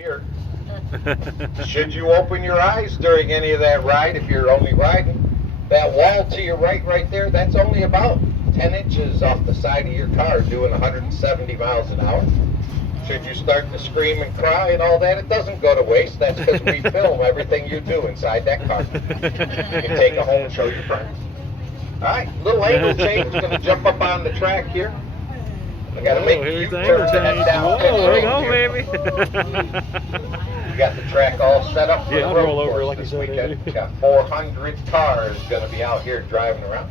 Here. Should you open your eyes during any of that ride, if you're only riding, that wall to your right there, that's only about 10 inches off the side of your car doing 170 miles an hour. Should you start to scream and cry and all that, it doesn't go to waste. That's because we film everything you do inside that car. You can take it home and show your friends. All right, little angle change. Going to jump up on the track here. I got to make a U-turn to head down. There we go, baby. We got the track all set up for Yeah, the I'll road roll over course like you this said, weekend. baby. Got 400 cars going to be out here driving around.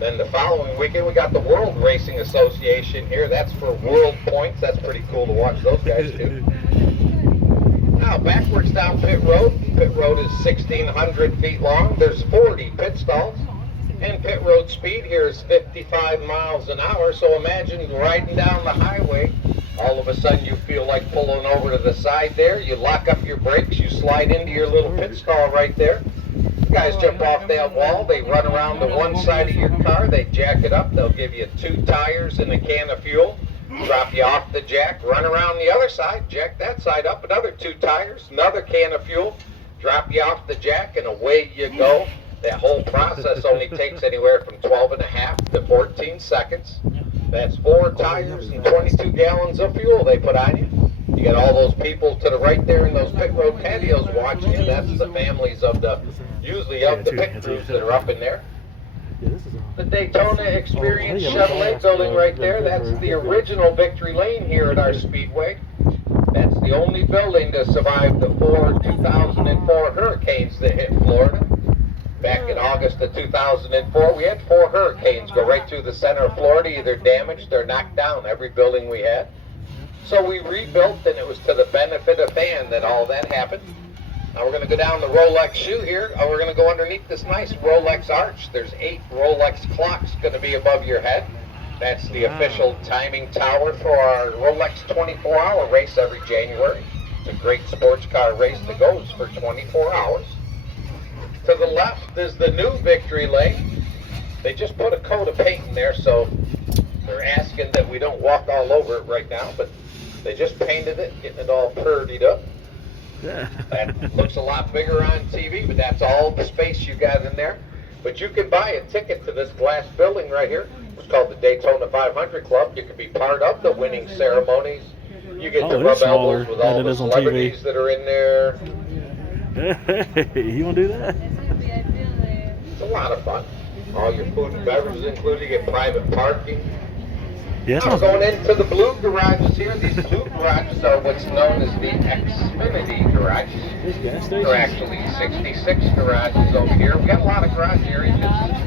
Then the following weekend, we got the World Racing Association here. That's for world points. That's pretty cool to watch those guys too. Now, backwards down pit road. Pit road is 1,600 feet long. There's 40 pit stalls. And pit road speed here is 55 miles an hour. So imagine riding down the highway. All of a sudden you feel like pulling over to the side there. You lock up your brakes. You slide into your little pit stall right there. The guys jump off that wall. They run around to one side of your car. They jack it up. They'll give you 2 tires and a can of fuel. Drop you off the jack. Run around the other side. Jack that side up. Another 2 tires. Another can of fuel. Drop you off the jack and away you go. That whole process only takes anywhere from 12.5 to 14 seconds. That's 4 tires and 22 gallons of fuel they put on you. You got all those people to the right there in those pit road patios watching you. That's the families of the, usually of the pit crews that are up in there. The Daytona Experience Chevrolet building right there, that's the original victory lane here at our Speedway. That's the only building to survive the 2004 hurricanes that hit Florida. Back in August of 2004, we had 4 hurricanes go right through the center of Florida, either damaged or knocked down every building we had. So we rebuilt, and it was to the benefit of fans that all that happened. Now we're going to go down the Rolex shoe here. We're going to go underneath this nice Rolex arch. There's 8 Rolex clocks going to be above your head. That's the official timing tower for our Rolex 24-hour race every January. It's a great sports car race that goes for 24 hours. To the left is the new victory lane. They just put a coat of paint in there, so they're asking that we don't walk all over it right now, but they just painted it, getting it all purdied up. That looks a lot bigger on TV, but that's all the space you got in there. But you can buy a ticket to this glass building right here. It's called the Daytona 500 Club. You can be part of the winning ceremonies. You get to rub elbows with all the celebrities that are in there. You want to do that? It's a lot of fun. All your food and beverages included. You get private parking. Yes. Now going into the blue garages here. These blue garages are what's known as the Xfinity garages. There are actually 66 garages over here. We got a lot of garage areas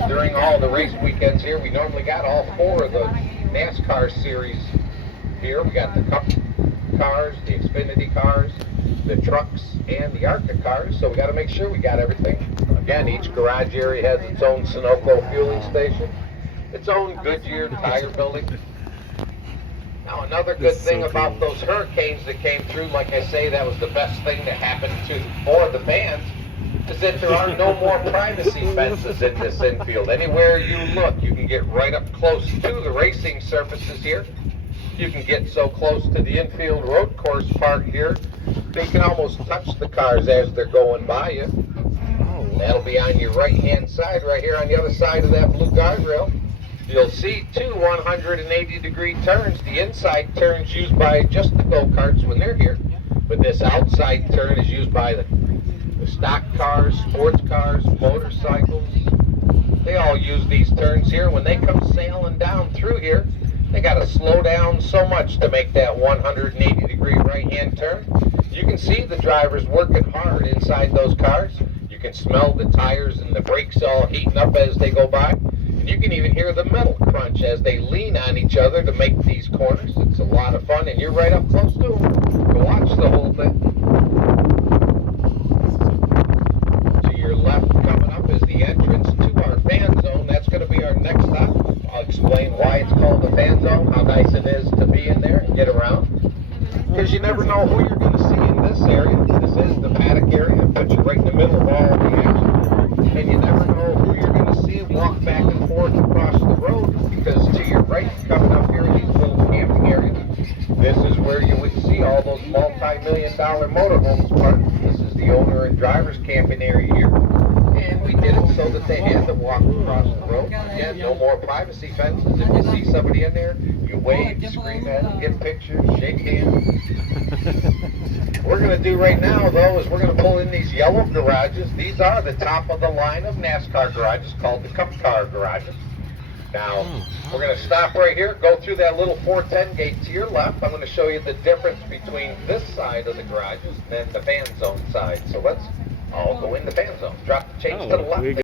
during all the race weekends here. We normally got all 4 of the NASCAR series here. We got the Cup cars, the Xfinity cars, the trucks, and the ARCA cars. So we got to make sure we got everything. Again, each garage area has its own Sunoco fueling station, its own Goodyear tire building. Now, another good thing about those hurricanes that came through, like I say, that was the best thing that happened for the fans, is that there are no more privacy fences in this infield. Anywhere you look, you can get right up close to the racing surfaces here. You can get so close to the infield road course part here, they can almost touch the cars as they're going by you. That'll be on your right-hand side, right here on the other side of that blue guardrail. You'll see 2 180-degree turns. The inside turn's used by just the go-karts when they're here, but this outside turn is used by the stock cars, sports cars, motorcycles. They all use these turns here. When they come sailing down through here, they got to slow down so much to make that 180-degree right-hand turn. You can see the drivers working hard inside those cars. You can smell the tires and the brakes all heating up as they go by. And you can even hear the metal crunch as they lean on each other to make these corners. It's a lot of fun, and you're right up close to them to watch the whole thing. To your left coming up is the entrance to our fan zone. That's going to be our next stop. I'll explain why it's called the fan zone, how nice it is to be in there and get around. Because you never know who you're going to see in this area. This is the paddock area. It puts you right in the middle of all the action. And you never know who you're going to see walk back and forth across the road. Because to your right, coming up here in these little camping areas, This is where you would see all those multi-million-dollar motorhomes parked. This is the owner and driver's camping area here. And we did it so that they had to walk across the road. Again, no more privacy fences. If you see somebody in there, you wave, scream at them, get pictures, shake hands. What we're going to do right now, though, is we're going to pull in these yellow garages. These are the top of the line of NASCAR garages called the Cup Car garages. Now, we're going to stop right here, go through that little 410 gate to your left. I'm going to show you the difference between this side of the garages and then the fan zone side. So let's all go in the fan zone. Drop the chains to the left.